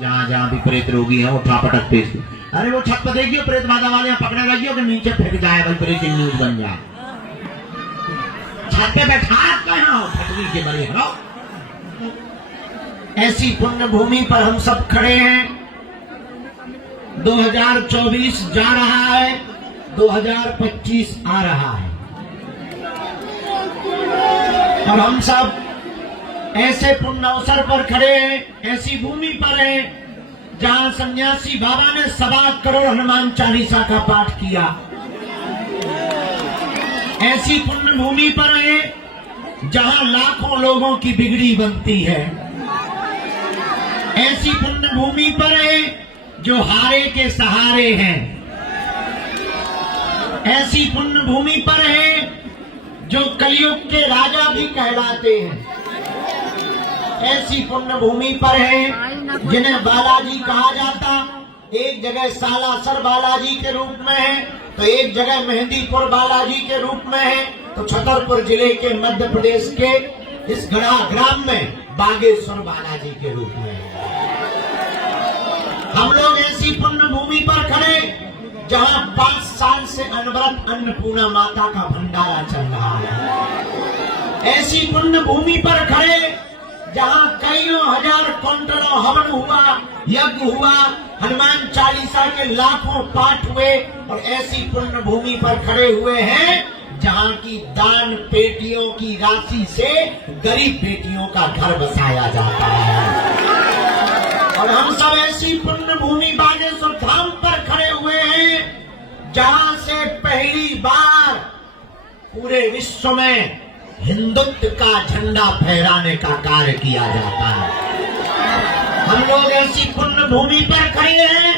जहाँ जहाँ भी प्रेत रोगी है उठा पटक पेश। अरे वो छत पर देखियो प्रेत बाधा वाले पकड़े रखियो कि नीचे फेंक जाए भाई प्रेत न्यूज बन जाए। छत पे बैठा कहाँ फटवी के बड़े हो। ऐसी पुण्य भूमि पर हम सब खड़े हैं। 2024 जा रहा है, 2025 आ रहा है और हम सब ऐसे पुण्य अवसर पर खड़े हैं, ऐसी भूमि पर हैं जहां सन्यासी बाबा ने 1.25 करोड़ हनुमान चालीसा का पाठ किया। ऐसी पुण्य भूमि पर हैं जहां लाखों लोगों की बिगड़ी बनती है। ऐसी पुण्य भूमि पर हैं जो हारे के सहारे हैं। ऐसी पुण्य भूमि पर हैं जो कलयुग के राजा भी कहलाते हैं। ऐसी पुण्य भूमि पर है जिन्हें बालाजी कहा जाता। एक जगह सालासर बालाजी के रूप में है, तो एक जगह मेहंदीपुर बालाजी के रूप में है, तो छतरपुर जिले के मध्य प्रदेश के इस ग्राम में बागेश्वर बालाजी के रूप में है। हम लोग ऐसी पुण्य भूमि पर खड़े जहां 5 साल से अनवरत अन्नपूर्णा माता का भंडारा चल रहा है। ऐसी पुण्य भूमि पर खड़े जहां कईयों हजार क्विंटलों हवन हुआ, यज्ञ हुआ, हनुमान चालीसा के लाखों पाठ हुए और ऐसी पुण्य भूमि पर खड़े हुए हैं जहां की दान पेटियों की राशि से गरीब बेटियों का घर बसाया जाता है। और हम सब ऐसी पुण्य भूमि बागेश्वर धाम पर खड़े हुए हैं जहां से पहली बार पूरे विश्व में हिंदुत्व का झंडा फहराने का कार्य किया जाता है। हम लोग ऐसी पुण्य भूमि पर खड़े हैं।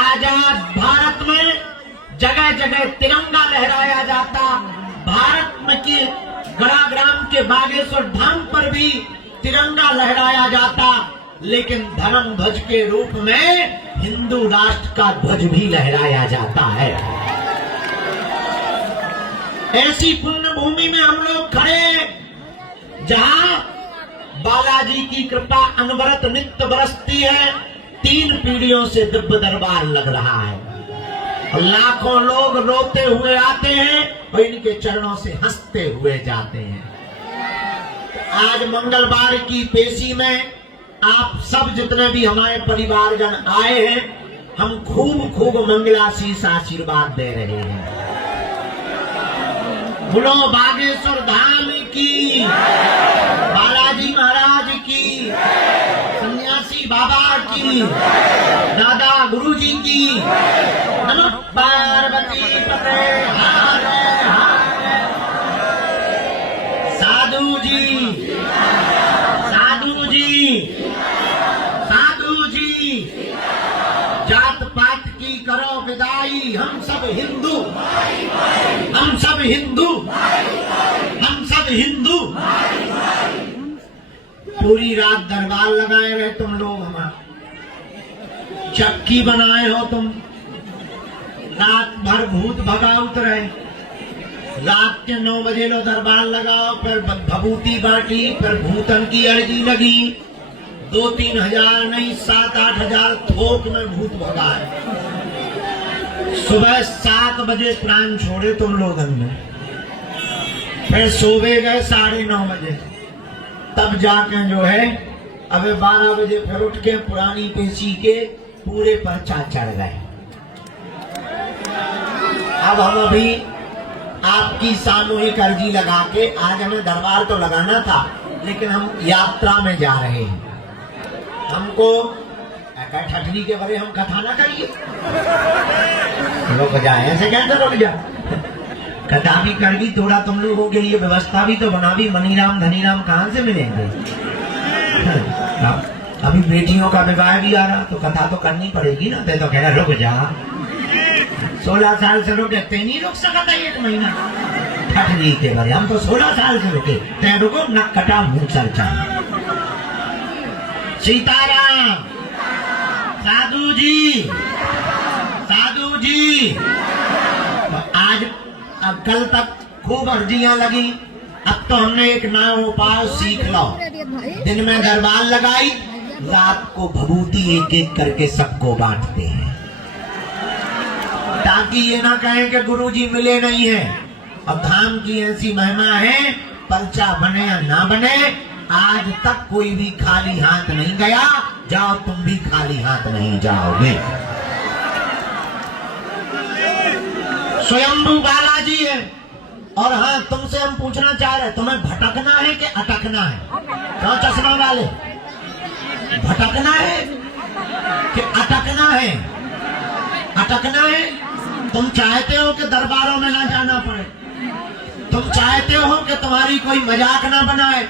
आजाद भारत में जगह जगह तिरंगा लहराया जाता। भारत में के ग्राम के बागेश्वर धाम पर भी तिरंगा लहराया जाता, लेकिन धर्म ध्वज के रूप में हिंदू राष्ट्र का ध्वज भी लहराया जाता है। ऐसी पुण्य भूमि में हम लोग खड़े जहां बालाजी की कृपा अनवरत नित्य बरसती है। 3 पीढ़ियों से दिव्य दरबार लग रहा है और लाखों लोग रोते हुए आते हैं और इनके चरणों से हंसते हुए जाते हैं। आज मंगलवार की पेशी में आप सब जितने भी हमारे परिवारजन आए हैं, हम खूब खूब मंगलाशीष आशीर्वाद दे रहे हैं। बोलो बागेश्वर धाम की, बालाजी महाराज की, सन्यासी बाबा की, दादा गुरुजी की। नमः पार्वती पते हारे हारे। साधु जी, साधु जी, साधु जी, जात पात की करो विदाई, हम सब हिंदू, हम सब हिंदू, हम सब हिंदू। पूरी रात दरबार लगाए रहे तुम लोग, हमारा चक्की बनाए हो तुम, रात भर भूत भगाउत रहे। रात के 9 बजे लो दरबार लगाओ, फिर भभूति बांटी, फिर भूतन की अर्जी लगी। 2-3 हजार नहीं 7-8 हजार थोक में भूत भगाए। सुबह 7 बजे प्राण छोड़े तुम लोगों ने, फिर सोवे गए 9:30 बजे, तब जाके जो है अबे 12 बजे फिर उठ के पुरानी पेशी के पूरे पर्चा चढ़ गए। अब हम अभी आपकी सामूहिक अर्जी लगा के, आज हमें दरबार तो लगाना था लेकिन हम यात्रा में जा रहे हैं। हमको ठठरी के बारे हम कथा ना करिए, रुक जाए, ऐसे कैसे रुक जा। कथा भी कर भी, थोड़ा तुम लोगों के लिए व्यवस्था भी तो बना भी। मनीराम धनीराम कहाँ से मिलेंगे। अभी बेटियों का विवाह भी आ रहा, तो कथा तो करनी पड़ेगी ना। तो कह रहा रुक जा, 16 साल से रुके, ते नहीं रुक सकता 1 महीना ठठरी के बारे। हम तो 16 साल से रुके, ते रुको न कटा मुंह चर्चा। सीताराम, साधु जी, साधु जी। आज अब कल तक खूब अर्जियां लगी, अब तो हमने एक नया उपाय सीख लो। दिन में दरबार लगाई, रात को भभूति एक एक करके सबको बांटते हैं, ताकि ये ना कहें कि गुरुजी मिले नहीं है। और धाम की ऐसी महिमा है, पर्चा बने या ना बने, आज तक कोई भी खाली हाथ नहीं गया। जाओ तुम भी खाली हाथ नहीं जाओगे। स्वयंभू बालाजी है। और हाँ, तुमसे हम पूछना चाह रहे, तुम्हें भटकना है कि अटकना है? क्यों चश्मा वाले, भटकना है कि अटकना है? अटकना है। तुम चाहते हो कि दरबारों में ना जाना पड़े? तुम चाहते हो कि तुम्हारी कोई मजाक ना बनाए?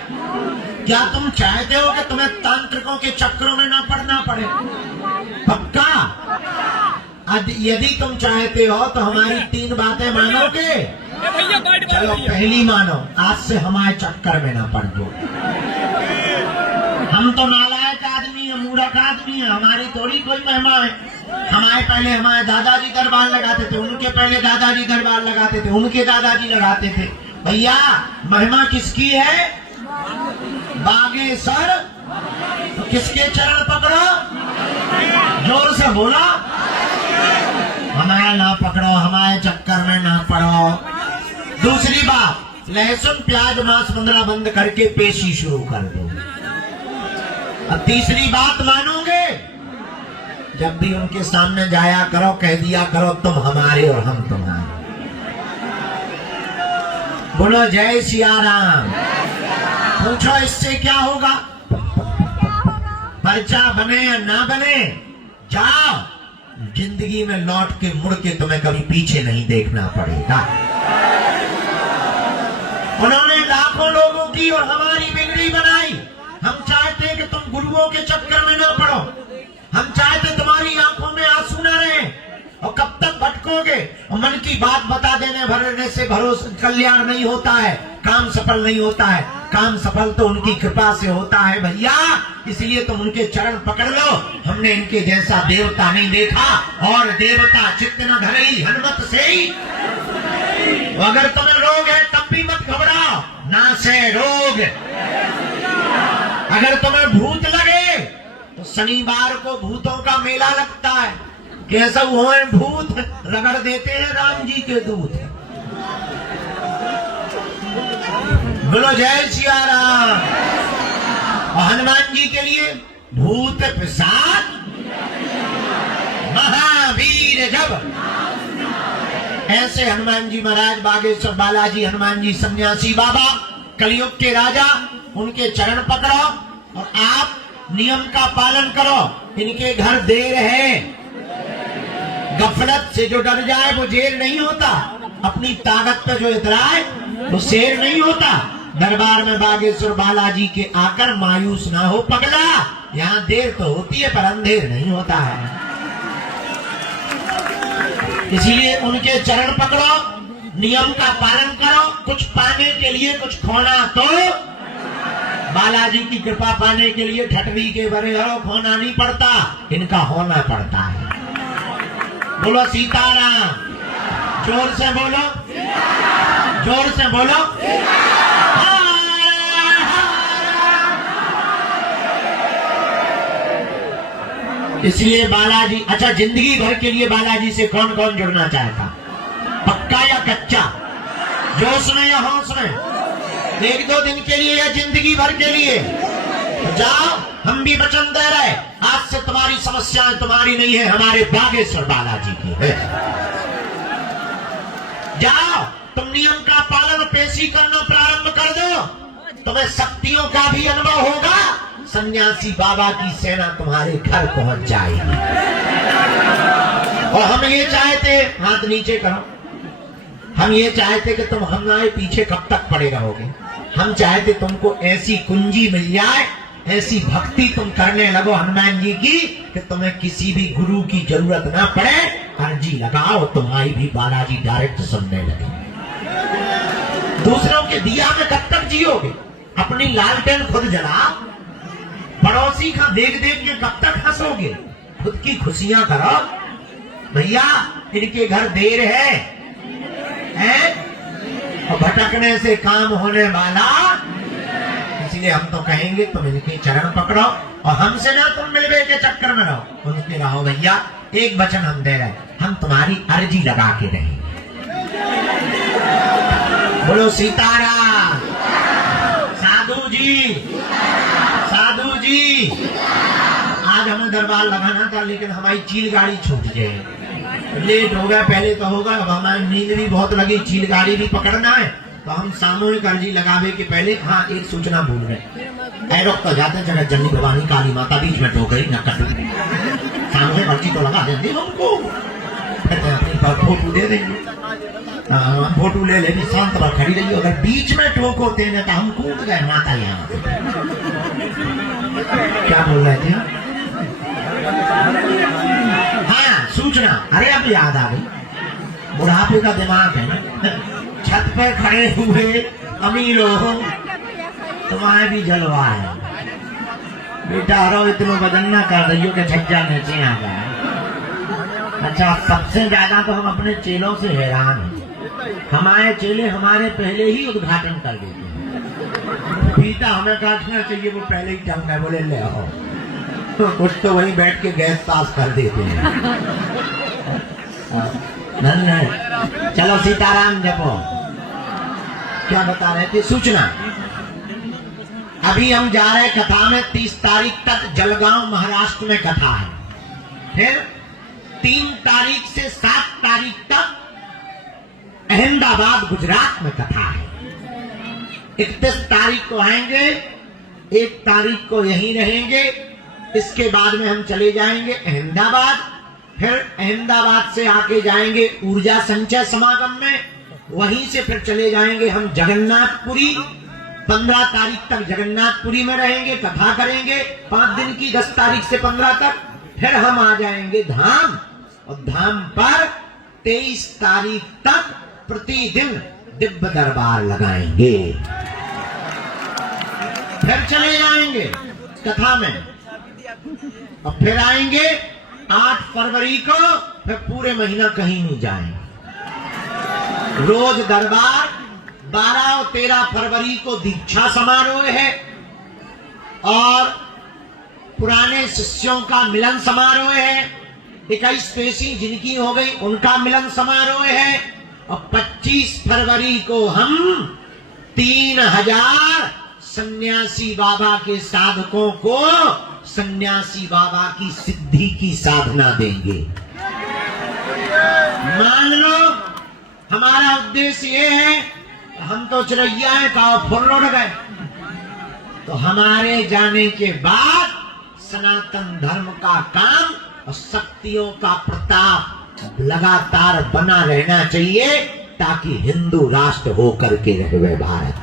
क्या तुम चाहते हो कि तुम्हें तांत्रिकों के चक्रों में ना पड़ना पड़े? पक्का? यदि तुम चाहते हो तो हमारी 3 बातें मानोगे? चलो पहली मानो, आज से हमारे चक्कर में ना पड़ दो। हम तो नालायक आदमी है, मूर्ख आदमी है, हमारी थोड़ी कोई महिमा है। हमारे दादाजी दरबार लगाते थे, उनके पहले दादाजी दरबार लगाते थे, उनके दादाजी लगाते थे। भैया महिमा किसकी है? बागेश्वर। तो किसके चरण पकड़ो? जोर से बोला, हमारे ना पकड़ो, हमारे चक्कर में ना पड़ो। दूसरी बात, लहसुन प्याज मांस 15 बंद करके पेशी शुरू कर दो। अब तीसरी बात मानोगे, जब भी उनके सामने जाया करो, कह दिया करो तुम हमारे और हम तुम्हारे। बोलो जय सिया राम। पूछो इससे क्या होगा? पर्चा बने या ना बने, जाओ, जिंदगी में लौट के मुड़ के तुम्हें कभी पीछे नहीं देखना पड़ेगा। उन्होंने लाखों लोगों की और हमारी बिगड़ी बनाई। हम चाहते हैं कि तुम गुरुओं के चक्कर में न पड़ो। हम चाहते तुम्हारी आंखों में आंसू न रहे। और कब तक भटकोगे? और मन की बात बता देने भरने से भरोसा कल्याण नहीं होता है, काम सफल नहीं होता है। काम सफल तो उनकी कृपा से होता है भैया। इसलिए तुम उनके चरण पकड़ लो। हमने इनके जैसा देवता नहीं देखा। और देवता चित्त न धरई हनुमत से ही। अगर तुम्हें रोग है तब भी मत घबराओ, ना से रोग। अगर तुम्हें भूत लगे तो शनिवार को भूतों का मेला लगता है। कैसा हुआ है? भूत रगड़ देते हैं राम जी के दूत। बोलो जय सिया राम। और हनुमान जी के लिए भूत पिशाच महावीर जब। ऐसे हनुमान जी महाराज, बागेश्वर बालाजी हनुमान जी सन्यासी बाबा, कलयुग के राजा, उनके चरण पकड़ो और आप नियम का पालन करो। इनके घर देर है। गफलत से जो डर जाए वो जेल नहीं होता। अपनी ताकत पे जो इतराए वो शेर नहीं होता। दरबार में बागेश्वर बालाजी के आकर मायूस ना हो पगला। यहाँ देर तो होती है पर अंधेर नहीं होता है। इसलिए उनके चरण पकड़ो, नियम का पालन करो। कुछ पाने के लिए कुछ खोना तो बालाजी की कृपा पाने के लिए ठटवी के बड़े हरो खोना नहीं पड़ता, इनका होना पड़ता है। बोलो सीताराम। जोर से बोलो, जोर से बोलो। इसलिए बालाजी, अच्छा जिंदगी भर के लिए बालाजी से कौन कौन जुड़ना चाहता? पक्का या कच्चा? जोश में या होश में? 1-2 दिन के लिए या जिंदगी भर के लिए? तो जाओ, हम भी वचन दे रहे, आज से तुम्हारी समस्याएं तुम्हारी नहीं है, हमारे बागेश्वर बालाजी की है। जाओ, तुम नियम का पालन पेशी करना प्रारंभ कर दो, तुम्हें शक्तियों का भी अनुभव होगा। सन्यासी बाबा की सेना तुम्हारे घर पहुंच जाएगी। और हम ये चाहते, हाथ नीचे करो, हम ये चाहते कि तुम हमारे पीछे कब तक पड़े रहोगे। हम चाहते तुमको ऐसी कुंजी मिल जाए, ऐसी भक्ति तुम करने लगो हनुमान जी की कि तुम्हें किसी भी गुरु की जरूरत ना पड़े। अर्जी लगाओ, तुम्हारी भी बालाजी डायरेक्ट सुनने लगे। दूसरों के दिया में कब तक जियोगे? अपनी लालटेन खुद जलाओ। पड़ोसी का देख देख के कब तक हंसोगे? खुद की खुशियां करो भैया। इनके घर देर है, हैं? और भटकने से काम होने वाला। इसीलिए हम तो कहेंगे तुम इनके चरण पकड़ो और हमसे ना तुम मिलवे के चक्कर में रहो, उनके रहो भैया। एक वचन हम दे रहे, हम तुम्हारी अर्जी लगा के रहेंगे। बोलो सीताराम। साधु जी, साधु जी, आज हमें दरबार लगाना था लेकिन हमारी चील गाड़ी छूट जाए, लेट हो गया। पहले तो होगा, अब हमारी नींद भी बहुत लगी, चील गाड़ी भी पकड़ना है, तो हम सामूहिक अर्जी लगावे के पहले हाँ एक सूचना भूल गए। ऐरों तो जाते जगत जननी भवानी काली माता बीच में टोक गई न कटू, सामूहिक अर्जी तो लगा देंगे हमको, कहते अपनी फोटो दे देंगे, फोटो ले लेनी, शांत पर खड़ी रही। अगर बीच में टोको देने तो हम कूद गए माता यहाँ। क्या बोल रहे थे? हाँ सूचना, अरे अब याद आ गई, बुढ़ापे का दिमाग है ना। छत पर खड़े हुए अमीरों, तुम्हारे भी जलवा है बेटा, रो इतना बदन ना कर रही हो कि छज्जा नीचे आ गया। अच्छा, सबसे ज्यादा तो हम अपने चेलों से हैरान हैं। हमारे चेले हमारे पहले ही उद्घाटन कर देते हैं, फीता हमें काटना चाहिए, वो पहले ही टंग है, बोले ले आओ, कुछ तो वहीं बैठ के गैस पास कर देते हैं। नहीं, चलो सीताराम जपो। क्या बता रहे थे? सूचना, अभी हम जा रहे कथा में। 30 तारीख तक जलगांव महाराष्ट्र में कथा है, फिर 3 तारीख से 7 तारीख तक अहमदाबाद गुजरात में कथा है। 31 तारीख को आएंगे, 1 तारीख को यहीं रहेंगे, इसके बाद में हम चले जाएंगे अहमदाबाद, फिर अहमदाबाद से आके जाएंगे ऊर्जा संचय समागम में, वहीं से फिर चले जाएंगे हम जगन्नाथपुरी। 15 तारीख तक जगन्नाथपुरी में रहेंगे, कथा करेंगे 5 दिन की, 10 तारीख से 15 तक, फिर हम आ जाएंगे धाम, और धाम पर 23 तारीख तक प्रतिदिन दिव्य दरबार लगाएंगे, फिर चले जाएंगे कथा में, और फिर आएंगे 8 फरवरी को, फिर पूरे महीना कहीं नहीं जाएंगे। रोज दरबार। 12 और 13 फरवरी को दीक्षा समारोह है, और पुराने शिष्यों का मिलन समारोह है। 21 पेशी जिनकी हो गई उनका मिलन समारोह है, और 25 फरवरी को हम 3000 सन्यासी बाबा के साधकों को सन्यासी बाबा की सिद्धि की साधना देंगे। मान लो हमारा उद्देश्य ये है, हम तो चिरैया है, काव फुर लौट गए, तो हमारे जाने के बाद सनातन धर्म का काम और शक्तियों का प्रताप लगातार बना रहना चाहिए, ताकि हिंदू राष्ट्र होकर के रहे भारत।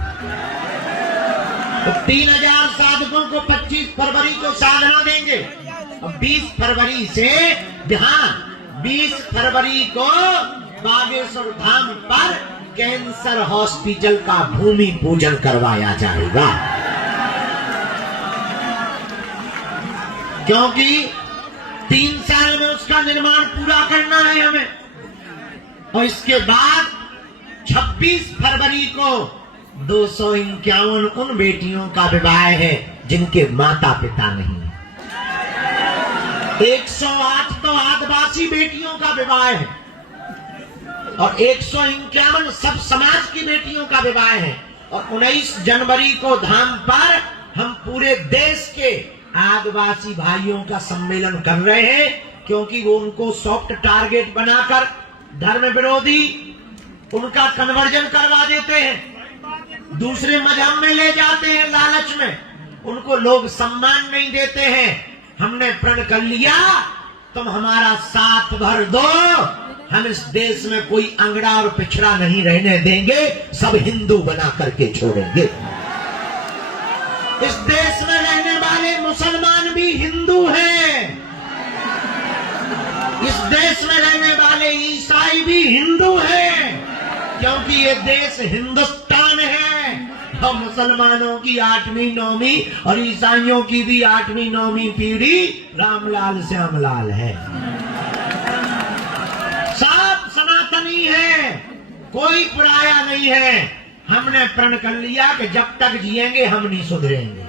तो 3000 साधकों को 25 फरवरी को साधना देंगे, और 20 फरवरी से, हाँ 20 फरवरी को बागेश्वर धाम पर कैंसर हॉस्पिटल का भूमि पूजन करवाया जाएगा, क्योंकि 3 साल में उसका निर्माण पूरा करना है हमें। और इसके बाद 26 फरवरी को 251 उन बेटियों का विवाह है जिनके माता पिता नहीं। 108 तो आदिवासी बेटियों का विवाह है, और 151 सब समाज की बेटियों का विवाह है। और 19 जनवरी को धाम पर हम पूरे देश के आदिवासी भाइयों का सम्मेलन कर रहे हैं, क्योंकि वो उनको सॉफ्ट टारगेट बनाकर धर्म विरोधी उनका कन्वर्जन करवा देते हैं, दूसरे मजहब में ले जाते हैं लालच में, उनको लोग सम्मान नहीं देते हैं। हमने प्रण कर लिया, तुम हमारा साथ भर दो, हम इस देश में कोई अंगड़ा और पिछड़ा नहीं रहने देंगे, सब हिंदू बना करके छोड़ेंगे। इस देश में रहने वाले मुसलमान भी हिंदू हैं, इस देश में रहने वाले ईसाई भी हिंदू हैं, क्योंकि ये देश हिंदुस्तान है। और मुसलमानों की 8वीं 9वीं और ईसाइयों की भी 8वीं 9वीं पीढ़ी रामलाल श्यामलाल है। सब सनातनी है, कोई पराया नहीं है। हमने प्रण कर लिया कि जब तक जिएंगे हम नहीं सुधरेंगे।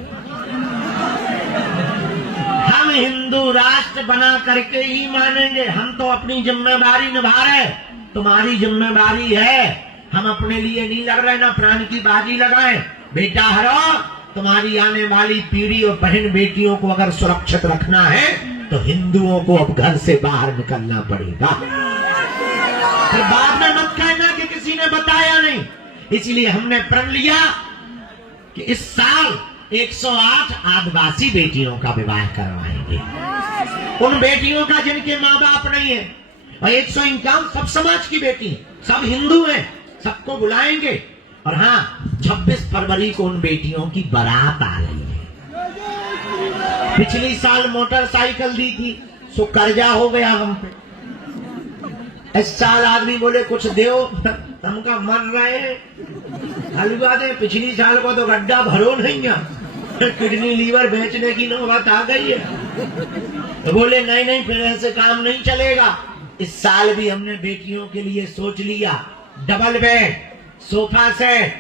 हम हिंदू राष्ट्र बना करके ही मानेंगे। हम तो अपनी जिम्मेदारी निभा रहे, तुम्हारी जिम्मेदारी है। हम अपने लिए नहीं लड़ रहे, ना प्राण की बाजी लगाएं। बेटा हरो, तुम्हारी आने वाली पीढ़ी और बहन बेटियों को अगर सुरक्षित रखना है तो हिंदुओं को अब घर से बाहर निकलना पड़ेगा। फिर बाद में मत कहना कि किसी ने बताया नहीं। इसलिए हमने प्रण लिया कि इस साल 108 आदिवासी बेटियों का विवाह करवाएंगे, उन बेटियों का जिनके माँ बाप नहीं है। और 151 सब समाज की बेटी, सब हिंदू हैं, सबको बुलाएंगे। और हाँ, 26 फरवरी को उन बेटियों की बारात आ रही है। पिछली साल मोटरसाइकिल दी थी, सो कर्जा हो गया हम पे। इस साल आदमी बोले कुछ दो, हमका मर रहे हैं, हलवा दे। पिछली साल को तो गड्ढा भरो नहीं है, किडनी लीवर बेचने की नौबत आ गई है। तो बोले नहीं नहीं, फिर ऐसे काम नहीं चलेगा। इस साल भी हमने बेटियों के लिए सोच लिया, double bed, sofa set,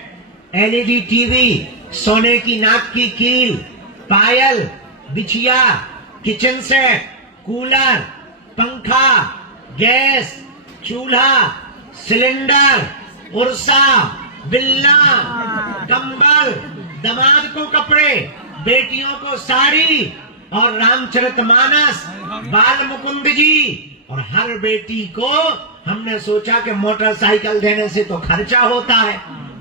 LED TV, सोने की नाक की कील, पायल, बिछिया, किचन सेट, कूलर, पंखा, गैस, चूल्हा, सिलेंडर, उर्सा, बिल्ला, कंबल, दामाद को कपड़े, बेटियों को साड़ी और रामचरितमानस, बाल मुकुंद जी। और हर बेटी को हमने सोचा कि मोटरसाइकिल देने से तो खर्चा होता है,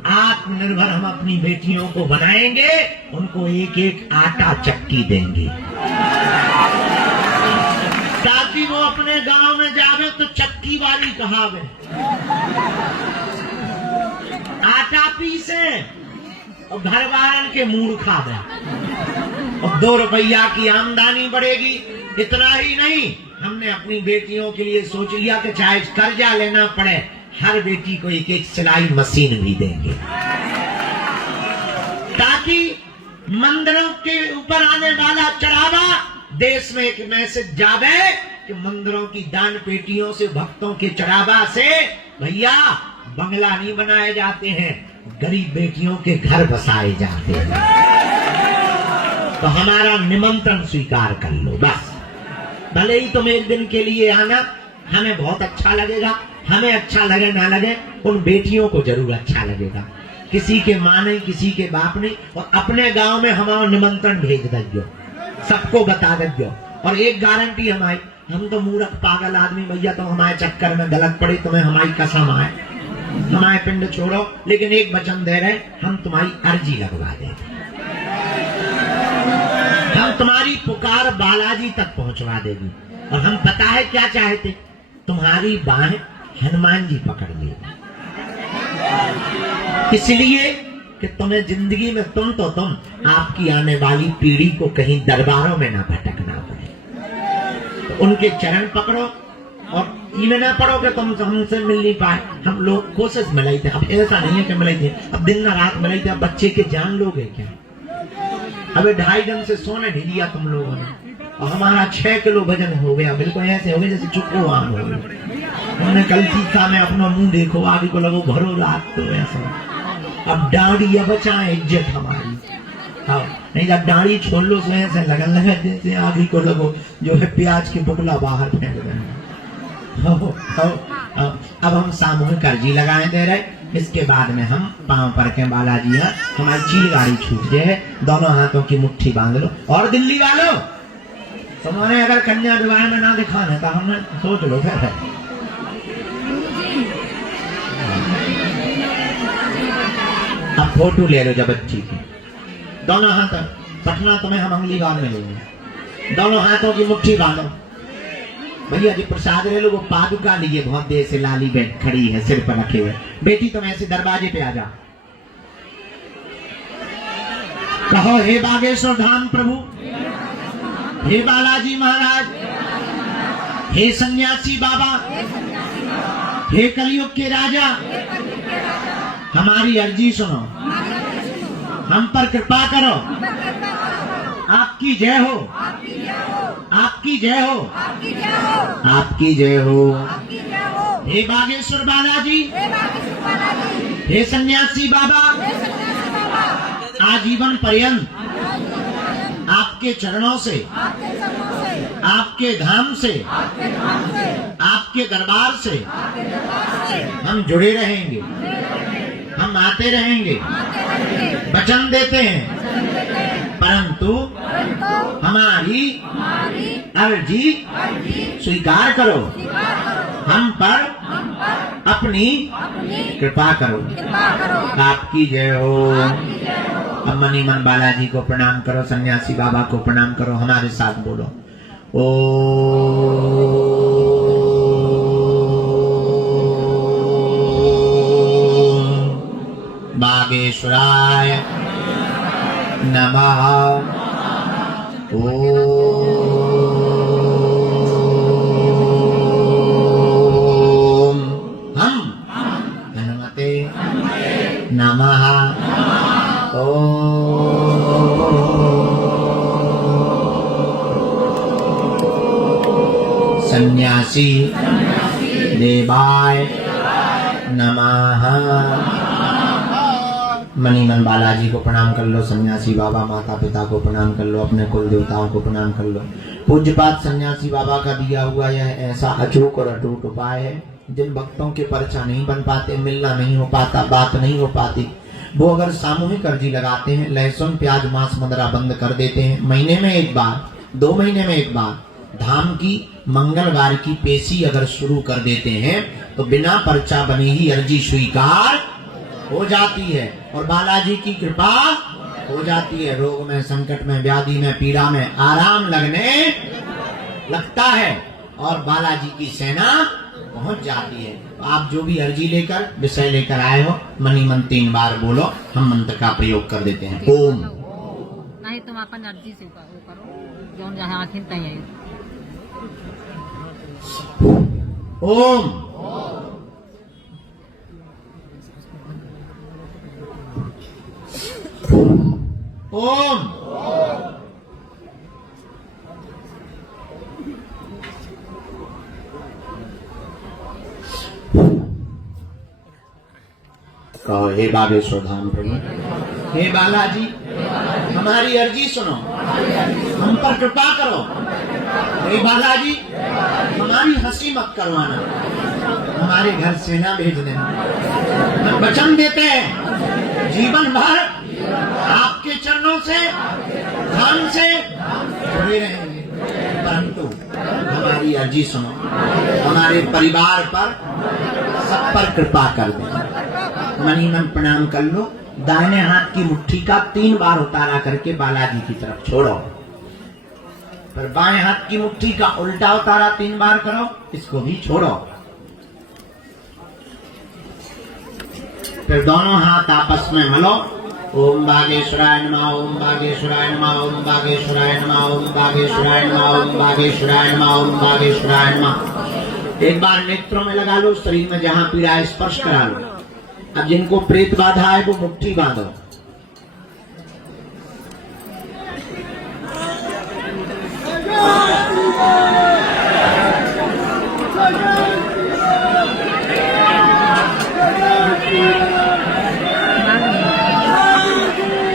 आत्मनिर्भर हम अपनी बेटियों को बनाएंगे, उनको एक एक आटा चक्की देंगे ताकि वो अपने गांव में जावे तो चक्की वाली कहावे, आटा पीसे और घर वालन के मूड खावे और 2 रुपया की आमदनी बढ़ेगी। इतना ही नहीं, हमने अपनी बेटियों के लिए सोच लिया कि चाहे कर्जा लेना पड़े, हर बेटी को एक एक सिलाई मशीन भी देंगे ताकि मंदिरों के ऊपर आने वाला चढ़ावा देश में एक मैसेज जावे कि मंदिरों की दान पेटियों से, भक्तों के चढ़ावा से भैया बंगला नहीं बनाए जाते हैं, गरीब बेटियों के घर बसाए जाते हैं। तो हमारा निमंत्रण स्वीकार कर लो बस। भले ही तुम एक दिन के लिए आना, हमें बहुत अच्छा लगेगा। हमें अच्छा लगे ना लगे, उन बेटियों को जरूर अच्छा लगेगा। किसी के माँ नहीं, किसी के बाप नहीं। और अपने गांव में हमारा निमंत्रण भेज दियो, सबको बता दियो। और एक गारंटी हमारी, हम तो मूर्ख पागल आदमी भैया, तो हमारे चक्कर में गलत पड़े, तुम्हें हमारी कसम आए, हमारे पिंड छोड़ो, लेकिन एक वचन दे रहे, हम तुम्हारी अर्जी लगवा देंगे, हम तुम्हारी पुकार बालाजी तक पहुंचवा देगी। और हम पता है क्या चाहते, तुम्हारी बाहें हनुमान जी पकड़ लिए, इसलिए कि तुम्हें जिंदगी में तुम आपकी आने वाली पीढ़ी को कहीं दरबारों में ना भटकना पड़े। तो उनके चरण पकड़ो और इन्हें ना पढ़ो कि तुम हमसे मिल नहीं पाए। हम लोग कोशिश मिलाई थे, अब ऐसा नहीं है कि मिलाई थे, अब दिन रात मिलाई थे। अब बच्चे के जान लोगे क्या? अबे 2.5 दिन से सोने नहीं दिया तुम लोगों ने, और हमारा 6 किलो वजन हो गया, बिल्कुल ऐसे हो गया जैसे चुप्पो आम हो गया। हमने कल सीखा, में अपना मुंह देखो, आगे को लगो भरो रात, तो ऐसा। अब दाढ़ी या बचाए इज्जत हमारी, हाँ नहीं, जब दाढ़ी छोड़ लो तो ऐसे लगन लगे जैसे आगे को लगो जो है प्याज की बुकला बाहर फेंक देना। अब हम सामूहिक अर्जी लगाए दे रहे, इसके बाद में हम पांव पर के बालाजी है, हमारी चील गाड़ी छूट जाए, दोनों हाथों की मुट्ठी बांध लो। और दिल्ली वालों, तुम्हारे अगर कन्या विवाह में ना दिखाने तो हमने सोच लो फिर। अब फोटो ले लो जब बच्ची की, दोनों हाथ, पटना तुम्हें हम अगली बार मिलेंगे, दोनों हाथों की मुट्ठी बांधो। भैया जी प्रसाद ले लो, वो पादुका लिए, बहुत देर से लाली बैठ खड़ी है सिर पर रखे हुए। बेटी तुम ऐसे दरवाजे पे आ जाओ, कहो हे बागेश्वर धाम प्रभु, हे बालाजी महाराज, हे सन्यासी बाबा, हे कलयुग के राजा, हमारी अर्जी सुनो, हम पर कृपा करो, आपकी जय हो, आपकी जय हो, आपकी जय हो। हे बागेश्वर बालाजी, हे सन्यासी बाबा, आजीवन पर्यंत आपके चरणों से, आपके धाम से, आपके दरबार से हम जुड़े रहेंगे, हम आते रहेंगे, वचन देते हैं, परंतु हमारी अर्जी स्वीकार करो, हम पर अपनी कृपा करो। आपकी जय हो। अब मनी मन बालाजी को प्रणाम करो, सन्यासी बाबा को प्रणाम करो, हमारे साथ बोलो ओ बागेश्वराय नमः। हम हनुमते नमः। सन्यासी देवाय नमः। मणिमन बालाजी को प्रणाम कर लो, सन्यासी बाबा माता पिता को प्रणाम कर लो, अपने कुल देवताओं को प्रणाम कर लो। पूज्यपात सन्यासी बाबा का दिया हुआ यह ऐसा अचूक और अटूट उपाय है, जिन भक्तों के पर्चा नहीं बन पाते, मिलना नहीं हो पाता, बात नहीं हो पाती, वो अगर सामूहिक अर्जी लगाते हैं, लहसुन प्याज मांस मदिरा बंद कर देते हैं, महीने में एक बार, 2 महीने में एक बार धाम की मंगलवार की पेशी अगर शुरू कर देते हैं, तो बिना पर्चा बने ही अर्जी स्वीकार हो जाती है और बालाजी की कृपा हो जाती है। रोग में, संकट में, व्याधि में, पीड़ा में आराम लगने लगता है और बालाजी की सेना पहुंच जाती है। आप जो भी अर्जी लेकर, विषय लेकर आए हो, मनी मन 3 बार बोलो, हम मंत्र का प्रयोग कर देते हैं। ओम नहीं तुम अपन अर्जी से करो, जौन जहाँ आखिर तय ओम ओम कहो हे बागेश्वर धाम प्रभु, हे बालाजी हमारी अर्जी सुनो, हम पर कृपा करो। हे बालाजी हमारी हंसी मत करवाना, हमारे घर सेना भेज देना। हम वचन देते हैं जीवन भर आपके चरणों से, धाम से जुड़े रहेंगे, परंतु हमारी अर्जी सुनो, हमारे परिवार पर, सब पर कृपा कर दे। मनी मन प्रणाम कर लो। दाहिने हाथ की मुट्ठी का 3 बार उतारा करके बालाजी की तरफ छोड़ो, पर बाएं हाथ की मुट्ठी का उल्टा उतारा 3 बार करो, इसको भी छोड़ो। फिर दोनों हाथ आपस में मलो। ओम बागेश्वराय नमः, ओम बागेश्वराय नमः, ओम बागेश्वराय नमः, ओम बागेश्वराय नमः, ओम बागेश्वराय नमः, ओम बागेश्वराय नमः। एक बार नेत्रों में लगा लो, शरीर में जहां पीड़ा है स्पर्श करा लो। अब जिनको प्रेत बाधा है वो मुट्ठी बांधो।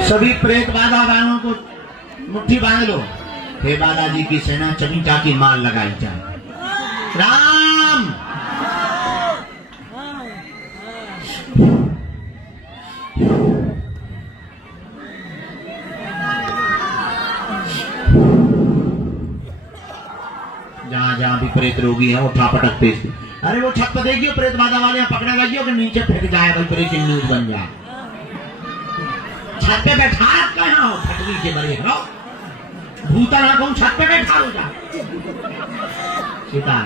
सभी प्रेत बाधा वालों को मुट्ठी बांध लो। हे बालाजी की सेना चमीटा की माल लगाई जाए। राम जहां जहां भी प्रेत रोगी है उठा पटक पेश। अरे वो छत पर देखियो प्रेत बाधा वाले पकड़े गई कि नीचे फेंक जाए, भाई प्रेत न्यूज बन जाए। छत पे बैठा कहाँ हो, फटवी के बड़े हो भूता ना कौन छत पे बैठा हो जा। सीता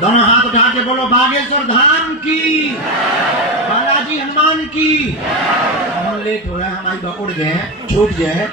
दोनों हाथ उठा के बोलो बागेश्वर धाम की, बालाजी हनुमान की। हम लेट हो रहे हैं, हमारी उड़ गए, छूट गए।